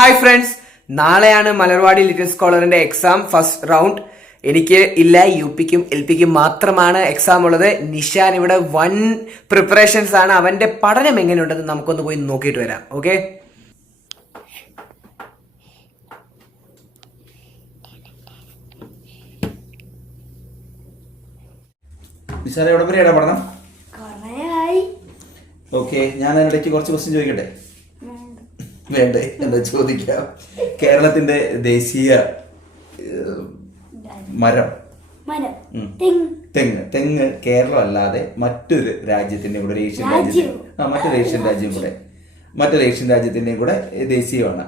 Hi friends. നാളെയാണ് Malarvadi little സ്കോളറിന്റെ exam first round. എനിക്ക് ഇല്ല യു പിക്കും എൽ പിക്കും മാത്രമാണ് എക്സാം ഉള്ളത്. നിഷാൻ ഇവിടെ വൺ പ്രിപ്പറേഷൻസ് ആണ്. അവന്റെ പഠനം എങ്ങനെയുണ്ടെന്ന് നമുക്കൊന്ന് പോയി നോക്കിയിട്ട് വരാം. ഓക്കെ നിഷാൻ എവിടെ വരെയാണ് പഠനം? ഓക്കെ ഞാൻ അതിനിടയ്ക്ക് കുറച്ച് ക്വസ്റ്റ്യൻ ചോദിക്കട്ടെ? വേണ്ടേ എന്ന് ചോദിക്കാം. കേരളത്തിന്റെ ദേശീയ മരം. തെങ്ങ്. തെങ്ങ്. കേരളം അല്ലാതെ മറ്റൊരു രാജ്യത്തിന്റെ കൂടെ ഒരു ഏഷ്യൻ രാജ്യം. രാജ്യത്തിന്റെ ആ മറ്റൊരു ഏഷ്യൻ രാജ്യം കൂടെ. മറ്റൊരു ഏഷ്യൻ രാജ്യത്തിന്റെയും കൂടെ ദേശീയമാണ്.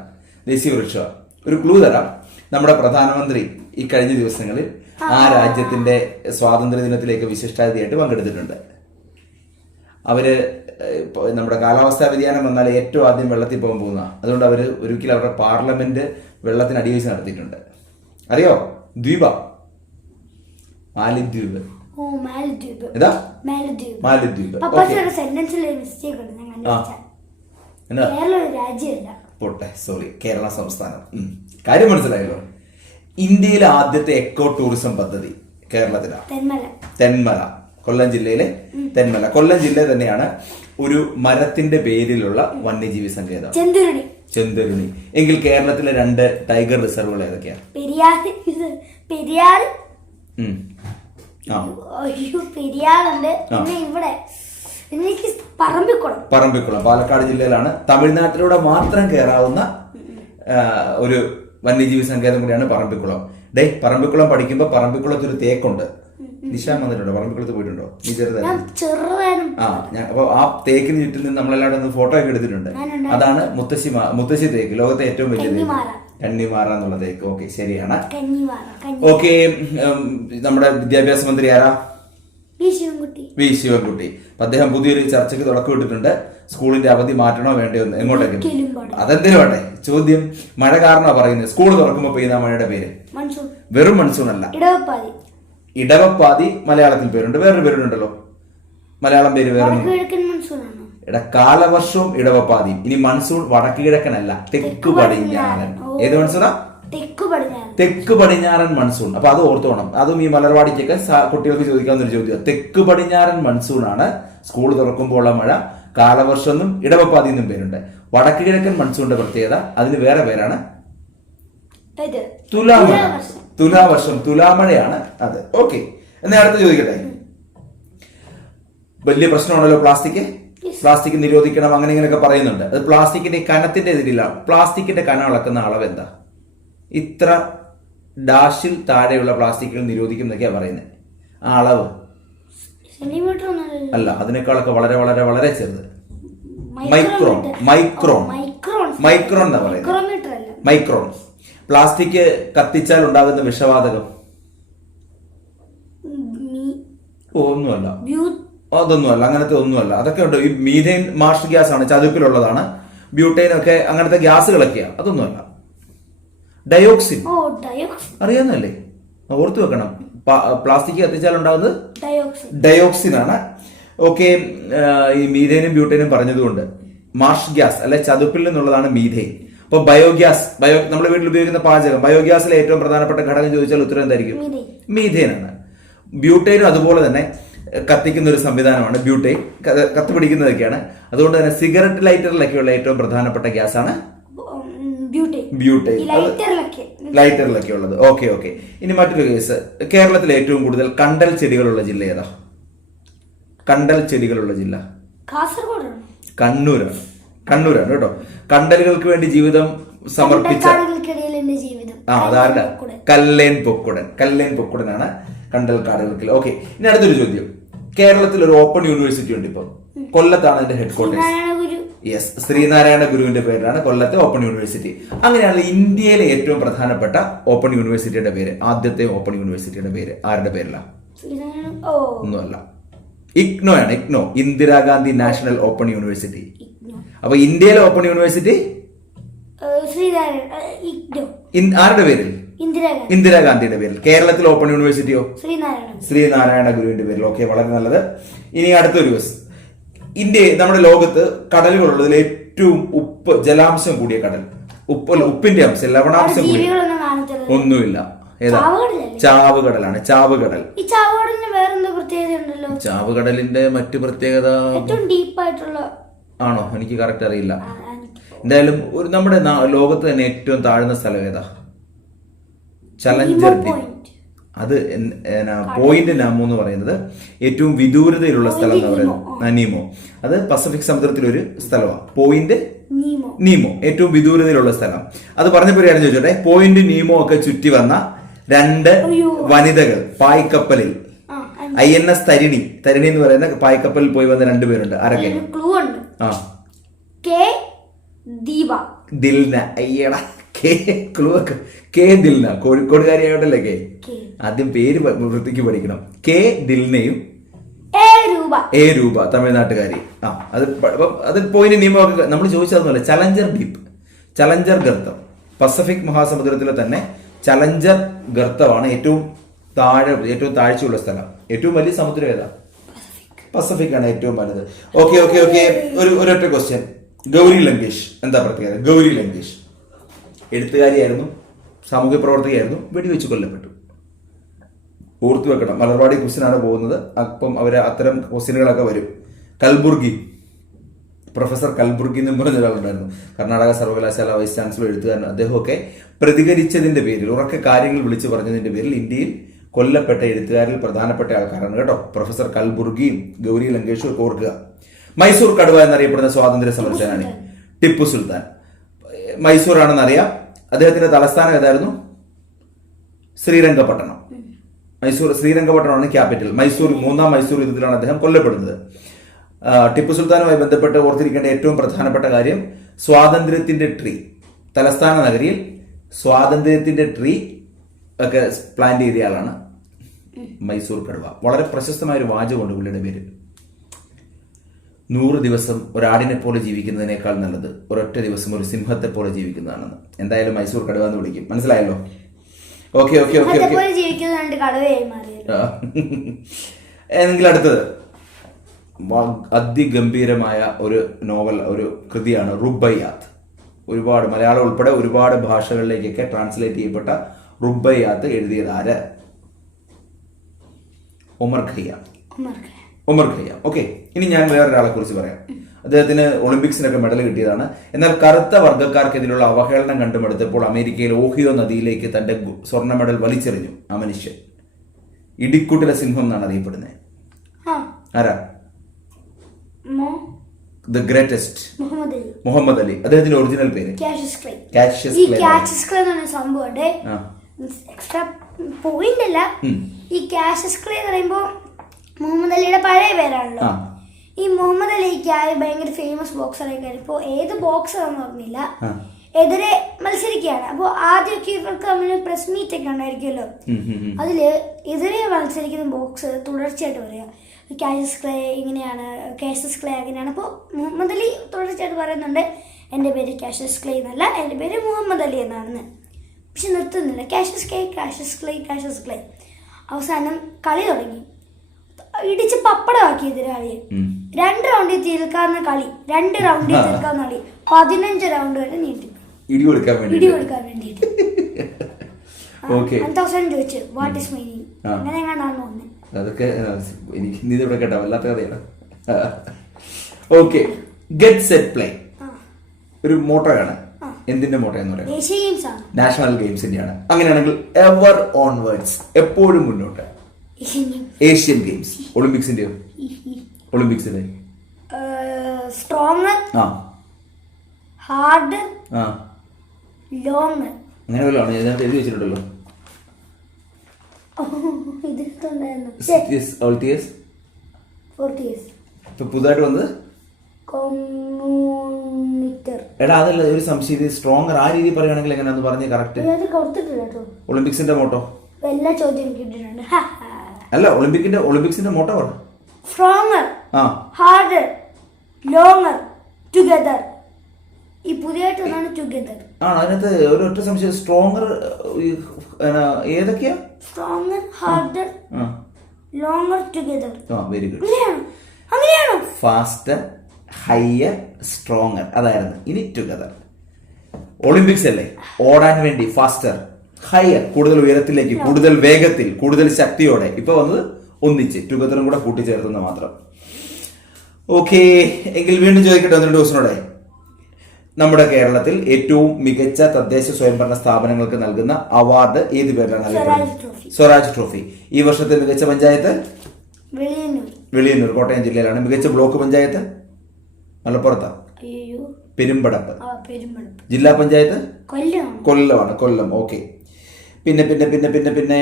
ദേശീയ വൃക്ഷമാണ്. ഒരു ക്ലൂ തരാം. നമ്മുടെ പ്രധാനമന്ത്രി ഈ കഴിഞ്ഞ ദിവസങ്ങളിൽ ആ രാജ്യത്തിന്റെ സ്വാതന്ത്ര്യ ദിനത്തിലേക്ക് വിശിഷ്ടാതിഥിയായിട്ട് പങ്കെടുത്തിട്ടുണ്ട്. അവർ നമ്മുടെ കാലാവസ്ഥാ വ്യതിയാനം വന്നാൽ ഏറ്റവും ആദ്യം വെള്ളത്തിൽ പോകാൻ പോകുന്ന അതുകൊണ്ട് അവർ ഒരിക്കലും അവരുടെ പാർലമെന്റ് വെള്ളത്തിന് അടിവീഴ്ച നടത്തിയിട്ടുണ്ട്. അറിയോ? ദ്വീപ. മാലിദ്വീപ്. മാലദ്വീപ്. പോട്ടെ സോറി കേരള സംസ്ഥാനം. കാര്യം മനസ്സിലായല്ലോ. ഇന്ത്യയിലെ ആദ്യത്തെ എക്കോ ടൂറിസം പദ്ധതി കേരളത്തിലാണ് തെന്മല. തെന്മല. കൊല്ലം ജില്ലയിലെ തെന്മല. കൊല്ലം ജില്ല തന്നെയാണ് ഒരു മരത്തിന്റെ പേരിലുള്ള വന്യജീവി സങ്കേതം. ചെന്തുരുണി. ചെന്തുരുണി. എങ്കിൽ കേരളത്തിലെ രണ്ട് ടൈഗർ റിസർവുകൾ ഏതൊക്കെയാ? പെരിയാർ പെരിയാർ. ഉം. ആ. അയ്യോ പെരിയാറുണ്ട്. പിന്നെ ഇവിടെ എനിക്ക് പറമ്പിക്കുളം. പറമ്പിക്കുളം. പാലക്കാട് ജില്ലയിലാണ്. തമിഴ്നാട്ടിലൂടെ മാത്രം കയറാവുന്ന ഒരു വന്യജീവി സങ്കേതം കൂടിയാണ് പറമ്പിക്കുളം. ഡേ പറമ്പിക്കുളം പഠിക്കുമ്പോ പറമ്പിക്കുളത്ത് ഒരു തേക്കുണ്ട്. നിശാൻ വന്നിട്ടുണ്ടോ? പറമ്പിക്കുളത്ത് പോയിട്ടുണ്ടോ? നീ ചെറുതായിരുന്നു. ആ ഞാൻ ആ തേക്കിന് നിന്ന് നമ്മളെല്ലാവരും ഒന്ന് ഫോട്ടോ ഒക്കെ എടുത്തിട്ടുണ്ട്. അതാണ് മുത്തശ്ശി മുത്തശ്ശി തേക്ക് ലോകത്തെ ഏറ്റവും വലിയ തേക്ക്. കന്നിമാറ. എന്നുള്ള തേക്ക്. ഓക്കെ ശരിയാണ്. ഓക്കെ നമ്മുടെ വിദ്യാഭ്യാസ മന്ത്രി ആരാ? വി ശിവൻകുട്ടി. അപ്പൊ അദ്ദേഹം പുതിയൊരു ചർച്ചയ്ക്ക് തുടക്കം ഇട്ടിട്ടുണ്ട്. സ്കൂളിന്റെ അവധി മാറ്റണോ വേണ്ടയോ എന്ന് എങ്ങോട്ടേക്ക്. അതെന്തിനു വേണ്ടേ ചോദ്യം മഴ കാരണമാണ് പറയുന്നത്. സ്കൂൾ തുറക്കുമ്പോൾ പെയ്യുന്ന മഴയുടെ പേര്? വെറും മൺസൂൺ അല്ല. ഇടവപ്പാതി മലയാളത്തിൽ പേരുണ്ട്. വേറൊരു പേരുണ്ടല്ലോ. മലയാളം പേര് വേറെ എടാ കാലവർഷവും ഇടവപ്പാതിയും. ഇനി മൺസൂൺ വടക്ക് കിഴക്കനല്ല തെക്ക് പടിഞ്ഞാറൻ. ഏത് മൺസൂണാ? തെക്ക് പടിഞ്ഞാറ് തെക്ക് പടിഞ്ഞാറൻ മൺസൂൺ. അപ്പൊ അത് ഓർത്തോണം. അതും ഈ മലർവാടിക്കൊക്കെ കുട്ടികൾക്ക് ചോദിക്കാവുന്ന ഒരു ചോദ്യം തെക്ക് പടിഞ്ഞാറൻ മൺസൂൺ ആണ് സ്കൂൾ തുറക്കുമ്പോൾ ഉള്ള മഴ കാലവർഷം എന്നും ഇടവപ്പാതി എന്നും പേരുണ്ട്. വടക്ക് കിഴക്കൻ മൺസൂണിന്റെ പ്രത്യേകത അതിന് വേറെ പേരാണ്? തുലാമഴ തുലാവർഷം. തുലാമഴയാണ് അത്. ഓക്കെ എന്നാ അടുത്ത് ചോദിക്കട്ടെ? വലിയ പ്രശ്നമാണല്ലോ പ്ലാസ്റ്റിക്. പ്ലാസ്റ്റിക് നിരോധിക്കണം അങ്ങനെ ഇങ്ങനെയൊക്കെ പറയുന്നുണ്ട്. അത് പ്ലാസ്റ്റിക്കിന്റെ കനത്തിന്റെ എതിരിലാണ് പ്ലാസ്റ്റിക്കിന്റെ കനം അളക്കുന്ന അളവ് എന്താ? ഇത്ര ഡാഷിൽ താഴെയുള്ള പ്ലാസ്റ്റിക്കുകൾ നിരോധിക്കുന്നൊക്കെയാ പറയുന്നത് ആ അളവ്. അല്ല അതിനേക്കാളൊക്കെ വളരെ വളരെ വളരെ ചെറുത്. മൈക്രോൺ. മൈക്രോൺ. മൈക്രോൺ എന്നാ പറയുന്നത്. മൈക്രോൺ പ്ലാസ്റ്റിക് കത്തിച്ചാൽ ഉണ്ടാകുന്ന വിഷവാതകം. ഒന്നുമല്ല. അതൊന്നുമല്ല അങ്ങനത്തെ ഒന്നുമല്ല. അതൊക്കെ ഉണ്ട്. ഈ മീഥൈൻ മാർഷ് ഗ്യാസ് ആണ് ചതുപ്പിലുള്ളതാണ്. ബ്യൂട്ടൈൻ ഒക്കെ അങ്ങനത്തെ ഗ്യാസുകളൊക്കെയാണ് അതൊന്നുമല്ല. ഡയോക്സിൻ. അറിയാവുന്നല്ലേ ഓർത്തു വെക്കണം. പ്ലാസ്റ്റിക് കത്തിച്ചാൽ ഉണ്ടാകുന്നത് ഡയോക്സിൻ ഡയോക്സിൻ ആണ് ഓക്കെ ഈ മീഥൈനും ബ്യൂട്ടൈനും പറഞ്ഞതുകൊണ്ട് മാർഷ് ഗ്യാസ് അല്ലെ ചതുപ്പിൽ നിന്നുള്ളതാണ് മീഥൈൻ. അപ്പൊ ബയോഗ്യാസ് ബയോ നമ്മുടെ വീട്ടിൽ ഉപയോഗിക്കുന്ന പാചകം ബയോഗ്യാസിലെ ഏറ്റവും പ്രധാനപ്പെട്ട ഘടകം ചോദിച്ചാൽ ഉത്തരം എന്തായിരിക്കും? ആണ് ബ്യൂട്ടൈനും അതുപോലെ തന്നെ കത്തിക്കുന്ന ഒരു സംവിധാനമാണ് ബ്യൂട്ടൈൻ. കത്തി പിടിക്കുന്നതൊക്കെയാണ്. അതുകൊണ്ട് തന്നെ സിഗരറ്റ് ലൈറ്ററിലൊക്കെയുള്ള ഏറ്റവും പ്രധാനപ്പെട്ട ഗ്യാസ് ആണ് ബ്യൂട്ടൈൻ. ലൈറ്ററിലൊക്കെ. ഉള്ളത്. Okay okay. ഇനി മറ്റൊരു കേസ്. കേരളത്തിൽ ഏറ്റവും കൂടുതൽ കണ്ടൽ ചെടികളുള്ള ജില്ല ഏതാ? കണ്ടൽ ചെടികളുള്ള ജില്ല. കാസർഗോഡ് കണ്ണൂരാണ്. കണ്ണൂരാണ് കേട്ടോ. കണ്ടലുകൾക്ക് വേണ്ടി ജീവിതം സമർപ്പിച്ച ആ അതാരുടെ? കല്ലേൻ പൊക്കുടൻ. കല്ലേൻ പൊക്കുടനാണ് കണ്ടൽ കാടുകൾക്ക് ഓക്കെ ഇനി അടുത്തൊരു ചോദ്യം. കേരളത്തിൽ ഒരു ഓപ്പൺ യൂണിവേഴ്സിറ്റി ഉണ്ട് ഇപ്പൊ. കൊല്ലത്താണ് അതിന്റെ ഹെഡ് ക്വാർട്ടേഴ്സ് യെസ് ശ്രീനാരായണ ഗുരുവിന്റെ പേരിലാണ് കൊല്ലത്തെ ഓപ്പൺ യൂണിവേഴ്സിറ്റി അങ്ങനെയാണ് ഇന്ത്യയിലെ ഏറ്റവും പ്രധാനപ്പെട്ട ഓപ്പൺ യൂണിവേഴ്സിറ്റിയുടെ പേര്. ആദ്യത്തെ ഓപ്പൺ യൂണിവേഴ്സിറ്റിയുടെ പേര് ആരുടെ പേരിലാണ് ഒന്നുമല്ല. ഇഗ്നോ ആണ് IGNOU. Indira Gandhi national open university. അപ്പൊ ഇന്ത്യയിലെ ഓപ്പൺ യൂണിവേഴ്സിറ്റി ആരുടെ പേരിൽ? ഇന്ദിരാഗാന്ധി. ഇന്ദിരാഗാന്ധിയുടെ പേരിൽ. കേരളത്തിൽ ഓപ്പൺ യൂണിവേഴ്സിറ്റിയോ ശ്രീനാരായണ ഗുരുവിന്റെ പേരിൽ. ഓക്കെ വളരെ നല്ലത്. ഇനി അടുത്തൊരു ദിവസം. ഇന്ത്യ നമ്മുടെ ലോകത്ത് കടലുകളുള്ളതിൽ ഏറ്റവും ഉപ്പ് ജലാംശം കൂടിയ കടൽ. ഉപ്പ് ഉപ്പിന്റെ അംശം ലവണാംശം കൂടിയ ഒന്നുമില്ല. ഏതാ? പ്രത്യേകത ഉണ്ടല്ലോ? ചാവുകടലിന്റെ മറ്റു പ്രത്യേകത? ഏറ്റവും ഡീപ്പായിട്ടുള്ള ആണോ? എനിക്ക് കറക്റ്റ് അറിയില്ല. എന്തായാലും ഒരു നമ്മുടെ ലോകത്ത് തന്നെ ഏറ്റവും താഴ്ന്ന സ്ഥലം ഏതാ? ചലഞ്ചർ അത് പോയിന്റ് നാമോ എന്ന് പറയുന്നത് ഏറ്റവും വിദൂരതയിലുള്ള സ്ഥലം എന്ന് പറയുന്നത് നീമോ. അത് പസഫിക് സമുദ്രത്തിലൊരു സ്ഥലമാണ് പോയിന്റ് നീമോ. ഏറ്റവും വിദൂരതയിലുള്ള സ്ഥലം. അത് പറഞ്ഞപ്പോൾ ഞാൻ ചോദിച്ചോട്ടെ? പോയിന്റ് നീമോ ഒക്കെ ചുറ്റി വന്ന രണ്ട് വനിതകൾ പായ്ക്കപ്പലിൽ. I N S Tarini. Tarini എന്ന് പറയുന്ന പായ്ക്കപ്പലിൽ പോയി വന്ന രണ്ടുപേരുണ്ട് ആരൊക്കെ? കെ ദീപ. ദിൽന അയ്യട കെ ക്ലൂ കെ ദിൽന കോഴിക്കോടുകാരിയായിട്ടല്ലേ കെ? ആദ്യം പേര് വൃത്തിക്ക് പഠിക്കണം. കെ ദിൽനയും എ രൂപ. എ രൂപ തമിഴ്നാട്ടുകാരി. ആ അത് അത് പോയിന്റ് നിയമമൊക്കെ നമ്മൾ ചോദിച്ചതൊന്നുമല്ല ചലഞ്ചർ ഡീപ്പ് ചലഞ്ചർ ഗർത്തം. പസഫിക് മഹാസമുദ്രത്തിലെ തന്നെ ചലഞ്ചർ ഗർത്തമാണ് ഏറ്റവും താഴെ ഏറ്റവും താഴ്ചയുള്ള സ്ഥലം. ഏറ്റവും വലിയ സമുദ്രം ഏതാ? പസഫിക് ആണ് ഏറ്റവും വലുത്. ഓക്കെ ഓക്കെ ഓക്കെ ഒരു ഒരൊറ്റ ക്വസ്റ്റ്യൻ ഗൗരി ലങ്കേഷ്. എന്താ പ്രത്യേകത? ഗൗരി ലങ്കേഷ്. എഴുത്തുകാരിയായിരുന്നു. സാമൂഹ്യ പ്രവർത്തകയായിരുന്നു. വെടിവെച്ച് കൊല്ലപ്പെട്ടു. ഓർത്തു വെക്കണം. മലർവാടി ക്വസ്റ്റ്യനാണ് പോകുന്നത്. അപ്പം അവർ അത്തരം ക്വസ്റ്റ്യനുകളൊക്കെ വരും. കൽബുർഗി. പ്രൊഫസർ കൽബുർഗി എന്നും പറഞ്ഞ ഒരാളുണ്ടായിരുന്നു. കർണാടക സർവകലാശാല വൈസ് ചാൻസലർ എഴുത്തുകാരൻ. അദ്ദേഹമൊക്കെ പ്രതികരിച്ചതിന്റെ പേരിൽ ഉറക്കെ കാര്യങ്ങൾ വിളിച്ചു പറഞ്ഞതിന്റെ പേരിൽ ഇന്ത്യയിൽ കൊല്ലപ്പെട്ട എഴുത്തുകാരിൽ പ്രധാനപ്പെട്ട ആൾക്കാരാണ് കേട്ടോ. പ്രൊഫസർ കൽബുർഗിയും ഗൗരി ലങ്കേഷും ഓർക്കുക. മൈസൂർ കടുവ എന്നറിയപ്പെടുന്ന സ്വാതന്ത്ര്യ സമര ടിപ്പു സുൽത്താൻ. മൈസൂർ ആണെന്നറിയാം അദ്ദേഹത്തിന്റെ തലസ്ഥാനം ഏതായിരുന്നു? ശ്രീരംഗപട്ടണം. മൈസൂർ ശ്രീരംഗപട്ടണമാണ് ക്യാപിറ്റൽ. മൈസൂർ മൂന്നാം മൈസൂർ യുദ്ധത്തിലാണ് അദ്ദേഹം കൊല്ലപ്പെടുന്നത്. ടിപ്പു സുൽത്താനുമായി ബന്ധപ്പെട്ട് ഓർത്തിരിക്കേണ്ട ഏറ്റവും പ്രധാനപ്പെട്ട കാര്യം സ്വാതന്ത്ര്യത്തിന്റെ ട്രീ തലസ്ഥാന നഗരിയിൽ സ്വാതന്ത്ര്യത്തിന്റെ ട്രീ ഒക്കെ പ്ലാൻ ചെയ്തയാളാണ് മൈസൂർ കടുവ. വളരെ പ്രശസ്തമായ ഒരു വാചകമുണ്ട് പുള്ളിയുടെ പേര്. നൂറ് ദിവസം ഒരാടിനെ പോലെ ജീവിക്കുന്നതിനേക്കാൾ നല്ലത് ഒരൊറ്റ ദിവസം ഒരു സിംഹത്തെ പോലെ ജീവിക്കുന്നതാണെന്ന്. എന്തായാലും മൈസൂർ കടുവ എന്ന് വിളിക്കും. മനസ്സിലായല്ലോ? ഓക്കെ ഓക്കെ ഓക്കെ ഏതെങ്കിലും അടുത്തത്? അതിഗംഭീരമായ ഒരു നോവൽ ഒരു കൃതിയാണ് റുബയ്യാത്ത് ഒരുപാട് മലയാളം ഉൾപ്പെടെ ഒരുപാട് ഭാഷകളിലേക്കൊക്കെ ട്രാൻസ്ലേറ്റ് ചെയ്യപ്പെട്ട റുബയ്യാത്ത് എഴുതിയത് ആര്? Omar Khayyam. Omar Khayyam. Okay ഇനി ഞാൻ വേറൊരാളെ കുറിച്ച് പറയാം. അദ്ദേഹത്തിന് ഒളിമ്പിക്സിനൊക്കെ മെഡൽ കിട്ടിയതാണ്. എന്നാൽ കറുത്ത വർഗക്കാർക്കെതിരെയുള്ള അവഹേളനം കണ്ടുമെടുത്തപ്പോൾ അമേരിക്കയിൽ ഓഹിയോ നദിയിലേക്ക് തന്റെ സ്വർണ മെഡൽ വലിച്ചെറിഞ്ഞു. ആ മനുഷ്യൻ. ഇടിക്കുട്ടിലെ സിംഹം എന്നാണ് അറിയപ്പെടുന്നത്. ആരാ? The greatest Muhammad Ali. അദ്ദേഹത്തിന്റെ ഒറിജിനൽ പേര്? Cassius Clay Cassius Clay Cassius extra point അല്ല. ഈ ക്യാഷസ് ക്ലേ എന്ന് പറയുമ്പോൾ മുഹമ്മദ് അലിയുടെ പഴയ പേരാണല്ലോ. ഈ മുഹമ്മദ് അലിക്ക് ഭയങ്കര ഫേമസ് ബോക്സറൊക്കെ ഇപ്പോൾ ഏത് ബോക്സർ എന്ന് പറഞ്ഞില്ല. എതിരെ മത്സരിക്കുകയാണ്. അപ്പോൾ ആദ്യമൊക്കെ ഇവർക്ക് തമ്മിൽ പ്രസ് മീറ്റ് ഒക്കെ ഉണ്ടായിരിക്കുമല്ലോ. അതിൽ എതിരെ മത്സരിക്കുന്ന ബോക്സ് തുടർച്ചയായിട്ട് പറയാ. കാഷസ് ക്ലേ ഇങ്ങനെയാണ് കാഷസ് ക്ലേ അങ്ങനെയാണ്. അപ്പോൾ മുഹമ്മദ് അലി തുടർച്ചയായിട്ട് പറയുന്നുണ്ട് എന്റെ പേര് കാഷസ് ക്ലേ എന്നല്ല എന്റെ പേര് മുഹമ്മദ് അലി എന്നാണെന്ന്. പക്ഷെ നിർത്തുന്നില്ല. Cassius Clay Cassius Clay Cassius Clay അവസാനം കളി തുടങ്ങി. ഇടിച്ച് പപ്പടമാക്കി എതിരാളിയെ. രണ്ട് റൗണ്ടിൽ തീർക്കാവുന്ന കളി. രണ്ട് റൗണ്ടിൽ തീർക്കാവുന്ന കളി. പതിനഞ്ച് റൗണ്ട് വരെ നീട്ടി ഇടി കൊടുക്കാൻ ഇടി വേണ്ടി കൊടുക്കാൻ വേണ്ടിയിട്ട്. ഓക്കെ അവസാനം ചോദിച്ചു വാട്ട് ഇസ് മീനിങ് ആ. അങ്ങനെ എങ്ങാണ്ടാണ് തോന്നുന്നത് അതൊക്കെ എനിക്ക് നീ ഇവിടെ കേട്ടോ വല്ലാത്ത കഥയാണ്. ഓക്കെ ഗെറ്റ് സെറ്റ് പ്ലേ ഒരു മോട്ടോ എന്ന് പറയാം ദേശീയ ഗെയിംസ് ആണ്. നാഷണൽ ഗെയിംസിന്റെയാണ്. അങ്ങനെയാണെങ്കിൽ എവർ ഓൺവേർഡ്സ് എപ്പോഴും മുന്നോട്ട്. ഏഷ്യൻ ഗെയിംസ് ഒളിമ്പിക്സിന്റെ ഒളിമ്പിക്സിന്റെ സ്ട്രോങ് ആ. ഹാർഡ് ആ. ലോങ് അങ്ങനെ വല്ലതാണ് ഞാൻ എഴുതി വെച്ചിട്ടുണ്ടല്ലോ. പുതുതായിട്ട് വന്നത്? എടാ അതല്ല ഒരു സംശയം. ഇത് സ്ട്രോങ്ങർ ആ രീതി പറയുകയാണെങ്കിൽ എങ്ങനെയാന്ന് പറഞ്ഞ് കറക്റ്റ് ഒളിമ്പിക്സിന്റെ മോട്ടോ എല്ലാ ചോദ്യം കിട്ടിയിട്ടുണ്ട്. അല്ല ഒളിമ്പിക്കിന്റെ ഒളിമ്പിക്സിന്റെ മോട്ടോ പറ സ്ട്രോങ്ങർ ആ. ഹാർഡ് ലോങ്ങർ ടുഗദർ ഈ പുതിയതായിട്ട് ഒന്നാണ് ടുഗദർ ആണ് അതിനകത്ത് ഒരു ഒറ്റ സംശയം. സ്ട്രോങ്ങർ ഏതൊക്കെയാ? സ്ട്രോങ്ങർ ഹാർഡർ ലോങ്ങർ ടുഗദർ ആ വെരി ഗുഡ് അങ്ങനെയാണോ? അങ്ങനെയാണോ? ഫാസ്റ്റർ ഹയർ സ്ട്രോങ്ങർ അതായിരുന്നു. ഇനി ടുഗദർ ഒളിമ്പിക്സ് അല്ലേ? ഓടാൻ വേണ്ടി ഫാസ്റ്റർ ഹയർ കൂടുതൽ ഉയരത്തിലേക്ക് കൂടുതൽ വേഗത്തിൽ കൂടുതൽ ശക്തിയോടെ. ഇപ്പൊ വന്നത് ഒന്നിച്ച് ടുഗദറും കൂടെ കൂട്ടിച്ചേർത്തുന്ന മാത്രം. ഓക്കെ എങ്കിൽ വീണ്ടും ചോദിക്കട്ടെ ഒന്ന് രണ്ടു ദിവസത്തിനോടെ. നമ്മുടെ കേരളത്തിൽ ഏറ്റവും മികച്ച തദ്ദേശ സ്വയംഭരണ സ്ഥാപനങ്ങൾക്ക് നൽകുന്ന അവാർഡ് ഏത് പേരിലാണ് നൽകപ്പെടുന്നത്. സ്വരാജ് ട്രോഫി ഈ വർഷത്തെ മികച്ച പഞ്ചായത്ത്? വെളിയന്നൂർ കോട്ടയം ജില്ലയിലാണ് മികച്ച ബ്ലോക്ക് പഞ്ചായത്ത്? മലപ്പുറത്താണ് അയ്യോ പെരുമ്പടപ്പ്. ജില്ലാ പഞ്ചായത്ത്? കൊല്ലമാണ് കൊല്ലം. ഓക്കെ. പിന്നെ പിന്നെ പിന്നെ പിന്നെ പിന്നെ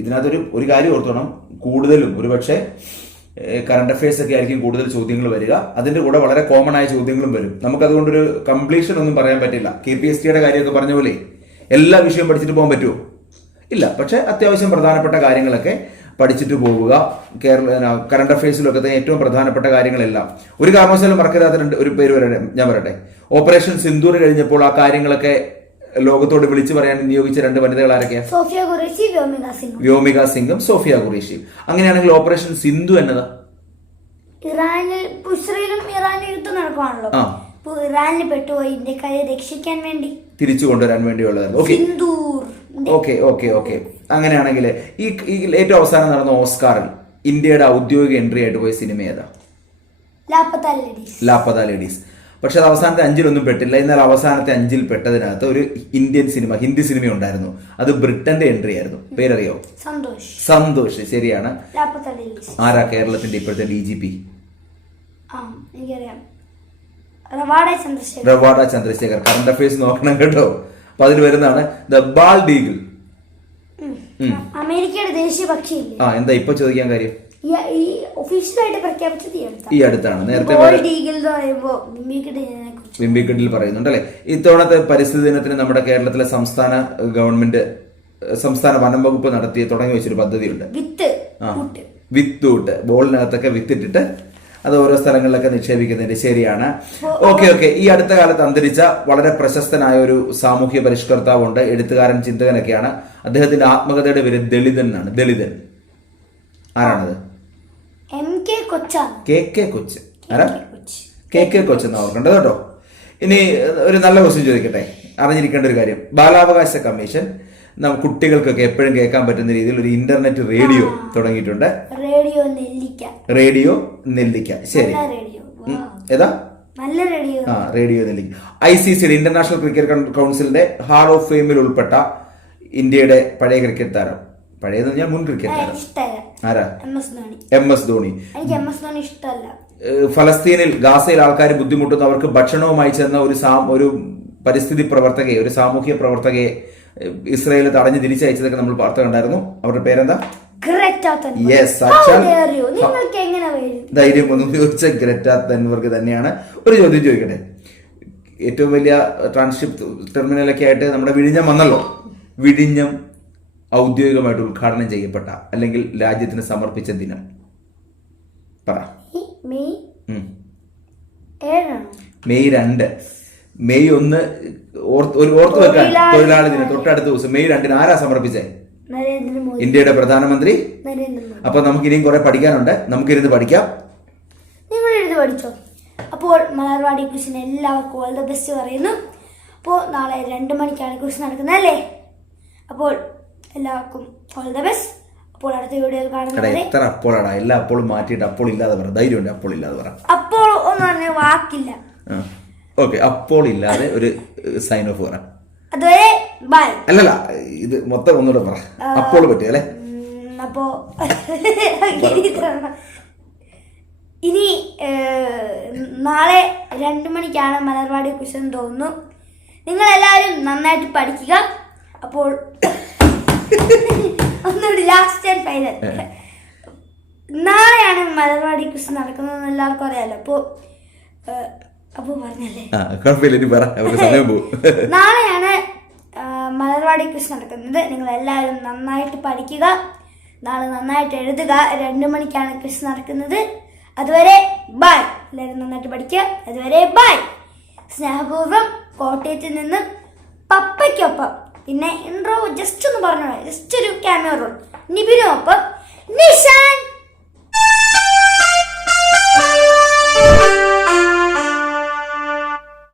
ഇതിനകത്തൊരു ഒരു കാര്യം ഓർത്തോണം. കൂടുതലും ഒരുപക്ഷെ കറണ്ട് അഫയേഴ്സ് ഒക്കെ ആയിരിക്കും കൂടുതൽ ചോദ്യങ്ങൾ വരിക. അതിന്റെ കൂടെ വളരെ കോമൺ ആയ ചോദ്യങ്ങളും വരും. നമുക്ക് അതുകൊണ്ടൊരു കംപ്ലീഷൻ ഒന്നും പറയാൻ പറ്റില്ല. കെ പി എസ് ടിയുടെ കാര്യമൊക്കെ പറഞ്ഞ പോലെ എല്ലാ വിഷയവും പഠിച്ചിട്ട് പോകാൻ പറ്റുമോ? ഇല്ല. പക്ഷെ അത്യാവശ്യം പ്രധാനപ്പെട്ട കാര്യങ്ങളൊക്കെ പഠിച്ചിട്ട് പോവുക. കേരള കറണ്ട് അഫയേഴ്സിലൊക്കെ തന്നെ ഏറ്റവും പ്രധാനപ്പെട്ട കാര്യങ്ങളെല്ലാം. ഒരു കാരണവശാലും മറക്കരുതാത്ത ഒരു പേര് വരട്ടെ ഞാൻ പറയട്ടെ ഓപ്പറേഷൻ സിന്ധൂർ കഴിഞ്ഞപ്പോൾ ആ കാര്യങ്ങളൊക്കെ ലോകത്തോട് വിളിച്ചു പറയാൻ നിയോഗിച്ച രണ്ട് വനിതകൾ ആരൊക്കെയാണ് സോഫിയ ഖുറേഷി വ്യോമിക സിംഗ്. വ്യോമിക സിംഗും സോഫിയ ഖുറേഷിയും. അങ്ങനെയാണെങ്കിൽ ഓപ്പറേഷൻ സിന്ധു എന്നതാ? ഇറാനിൽ ഇറാനിൽ യുദ്ധം നടക്കുവാണല്ലോ. ഇറാനിൽ പെട്ടുപോയി ഇന്ത്യക്കാരെ രക്ഷിക്കാൻ വേണ്ടി. തിരിച്ചു കൊണ്ടുവരാൻ വേണ്ടിയുള്ളതായിരുന്നു. Okay. Sindoor. Okay okay okay. അങ്ങനെയാണെങ്കിൽ ഈ ഈ ഏറ്റവും അവസാനം നടന്ന ഓസ്കാറിൽ ഇന്ത്യയുടെ ഔദ്യോഗിക എൻട്രി ആയിട്ട് പോയ സിനിമ ഏതാ? ലാപ്പത്ത ലേഡീസ്. ലാപ്പത ലേഡീസ്. പക്ഷെ അത് അവസാനത്തെ അഞ്ചിലൊന്നും പെട്ടില്ല. എന്നാൽ അവസാനത്തെ അഞ്ചിൽ പെട്ടതിനകത്ത് ഒരു ഇന്ത്യൻ സിനിമ ഹിന്ദി സിനിമ ഉണ്ടായിരുന്നു. അത് ബ്രിട്ടന്റെ എൻട്രി ആയിരുന്നു. പേരറിയോ? സന്തോഷ്. സന്തോഷ്. ശരിയാണ്. ആരാ കേരളത്തിന്റെ ഇപ്പോഴത്തെ ഡി ജി പി എനിക്കറിയാം. റവാഡ ചന്ദ്രശേഖർ. കറണ്ട് അഫയേഴ്സ് നോക്കണം കേട്ടോ. അപ്പൊ അതിൽ വരുന്നതാണ് ദ ബാൽ ഡീഗിൾ ഉം. അമേരിക്കയുടെ ദേശീയ പക്ഷി ആ എന്താ ഇപ്പൊ ചോദിക്കാൻ കാര്യം? ഈ- ഒഫീഷ്യൽ ഒഫീഷ്യലായിട്ട് പ്രഖ്യാപിച്ചത് ഈ അടുത്താണ്. നേരത്തെ ഈഗിൾ വിംബിക്കട്ടിൽ പറയുന്നുണ്ട് അല്ലെ? ഇത്തവണത്തെ പരിസ്ഥിതി ദിനത്തിന് നമ്മുടെ കേരളത്തിലെ സംസ്ഥാന ഗവൺമെന്റ് സംസ്ഥാന വനം വകുപ്പ് നടത്തി തുടങ്ങി വെച്ചൊരു പദ്ധതിയുണ്ട്. വിത്ത് വിത്തൂട്ട് ബോളിനകത്തൊക്കെ വിത്തിട്ടിട്ട് അത് ഓരോ സ്ഥലങ്ങളിലൊക്കെ നിക്ഷേപിക്കുന്നതിന്റെ ശരിയാണ്. Okay okay. ഈ അടുത്ത കാലത്ത് അന്തരിച്ച വളരെ പ്രശസ്തനായ ഒരു സാമൂഹ്യ പരിഷ്കർത്താവുണ്ട് എഴുത്തുകാരൻ ചിന്തകനൊക്കെയാണ്. അദ്ദേഹത്തിന്റെ ആത്മകഥയുടെ പേര് ദളിതൻ എന്നാണ്. ദളിതൻ. ആരാണത്? കെ കെ കെ കൊച്ച്. ആരാ? കെ കെ കൊച്ച് എന്നാ ഓർക്കേണ്ടത് കേട്ടോ? ഇനി ഒരു നല്ല ക്വസ്റ്റ്യൻ ചോദിക്കട്ടെ. അറിഞ്ഞിരിക്കേണ്ട ഒരു കാര്യം. ബാലാവകാശ കമ്മീഷൻ നമ്മ കുട്ടികൾക്കൊക്കെ എപ്പോഴും കേൾക്കാൻ പറ്റുന്ന രീതിയിൽ ഒരു ഇന്റർനെറ്റ് റേഡിയോ തുടങ്ങിയിട്ടുണ്ട്. റേഡിയോ നെല്ലിക്ക. റേഡിയോ നെല്ലിക്ക. ശരി. റേഡിയോ. ഏതാ? നല്ല റേഡിയോ. ആ റേഡിയോ നെല്ലിക്ക. ഐ സി സിയുടെ ഇന്റർനാഷണൽ ക്രിക്കറ്റ് കൗൺസിലിന്റെ ഹാൾ ഓഫ് ഫെയിമിൽ ഉൾപ്പെട്ട ഇന്ത്യയുടെ പഴയ ക്രിക്കറ്റ് താരം. പഴയതെന്ന് പറഞ്ഞാൽ മുൻ ക്രിക്കറ്റ് താരം. ആരാ? M S Dhoni. ഫലസ്തീനിൽ ഗാസയിൽ ആൾക്കാർ ബുദ്ധിമുട്ടുന്നു. അവർക്ക് ഭക്ഷണവുമായി ചെന്ന ഒരു സാം ഒരു പരിസ്ഥിതി പ്രവർത്തകയെ ഒരു സാമൂഹ്യ പ്രവർത്തകയെ ഇസ്രായേൽ തടഞ്ഞ് തിരിച്ചയച്ചതൊക്കെ നമ്മൾ വാർത്ത കണ്ടായിരുന്നു. അവരുടെ പേരെന്താ? ധൈര്യം ഒന്നും ചോദിച്ച ഗ്രറ്റ തൻവർക്ക് തന്നെയാണ്. ഒരു ചോദ്യം ചോദിക്കട്ടെ? ഏറ്റവും വലിയ ട്രാൻസ്ഷിപ്പ് ടെർമിനലൊക്കെ ആയിട്ട് നമ്മുടെ വിഴിഞ്ഞം വന്നല്ലോ. വിഴിഞ്ഞം ഔദ്യോഗികമായിട്ട് ഉദ്ഘാടനം ചെയ്യപ്പെട്ട അല്ലെങ്കിൽ രാജ്യത്തിന് സമർപ്പിച്ച ദിനം. പറ. മെയ് രണ്ട്. മെയ് ഒന്ന് ഓർത്ത് ഒരു ഓർത്ത് വെക്കാൻ തൊഴിലാളി ദിനം. തൊട്ടടുത്ത ദിവസം മെയ് രണ്ടിന് ആരാ സമർപ്പിച്ചേ? ഇന്ത്യയുടെ പ്രധാനമന്ത്രി. അപ്പൊ നമുക്ക് ഇനിയും കുറെ പഠിക്കാനുണ്ട്. നമുക്ക് നമുക്കിരുന്ന് പഠിക്കാം. നിങ്ങൾ എഴുതി പഠിച്ചോ? അപ്പോൾ മലർവാടി കൃഷ്ണൻ എല്ലാവർക്കും ഓൾ ദ ബെസ്റ്റ് പറയുന്നു. അപ്പോൾ നാളെ രണ്ട് മണിക്കാണ് കൃഷി നടക്കുന്നത് അല്ലേ? അപ്പോൾ എല്ലാവർക്കും ഓൾ ദ ബെസ്റ്റ് അപ്പോൾ അടുത്ത വീഡിയോയിൽ കാണുന്നത് എത്ര അപ്പോളാടാ? എല്ലാ മാറ്റിയിട്ട് അപ്പോൾ ഇല്ലാതെ പറ. ധൈര്യമുണ്ട് അപ്പോൾ ഇല്ലാതെ പറ. അപ്പോൾ ഒന്നും പറഞ്ഞ വാക്കില്ല. ഓക്കെ അപ്പോൾ ഇല്ലാതെ ഒരു സൈൻ ഓഫ് പറ. അതുവരെ ബൈ അല്ലല്ല ഇത് മൊത്തം ഒന്നുകൂടെ പറ. അപ്പോൾ പറ്റി അല്ലെ? അപ്പോ ഇനി നാളെ രണ്ട് മണിക്കാണ് മലർവാടി കുശൻ തോന്നുന്നു. നിങ്ങൾ എല്ലാവരും നന്നായിട്ട് പഠിക്കുക. അപ്പോൾ ഒന്നുകൂടി ലാസ്റ്റ് ആൻഡ് ഫൈനൽ നാളെയാണ് മലർവാടി കുശൻ നടക്കുന്നതെന്ന് എല്ലാവർക്കും അറിയാലോ. അപ്പോൾ അപ്പോൾ പറഞ്ഞല്ലേ? നാളെയാണ് മലർവാടി ക്വിസ് നടക്കുന്നത്. നിങ്ങൾ എല്ലാവരും നന്നായിട്ട് പഠിക്കുക. നാളെ നന്നായിട്ട് എഴുതുക. രണ്ട് മണിക്കാണ് ക്വിസ് നടക്കുന്നത്. അതുവരെ ബൈ എല്ലാവരും നന്നായിട്ട് പഠിക്കുക. അതുവരെ ബൈ സ്നേഹപൂർവം കോട്ടയത്തിൽ നിന്ന് പപ്പയ്ക്കൊപ്പം. പിന്നെ ഇൻട്രോ ജസ്റ്റ് ഒന്ന് പറഞ്ഞോളൂ. ജസ്റ്റ് ഒരു ക്യാമറ റോൾ നിബിനൊപ്പം നിഷാൻ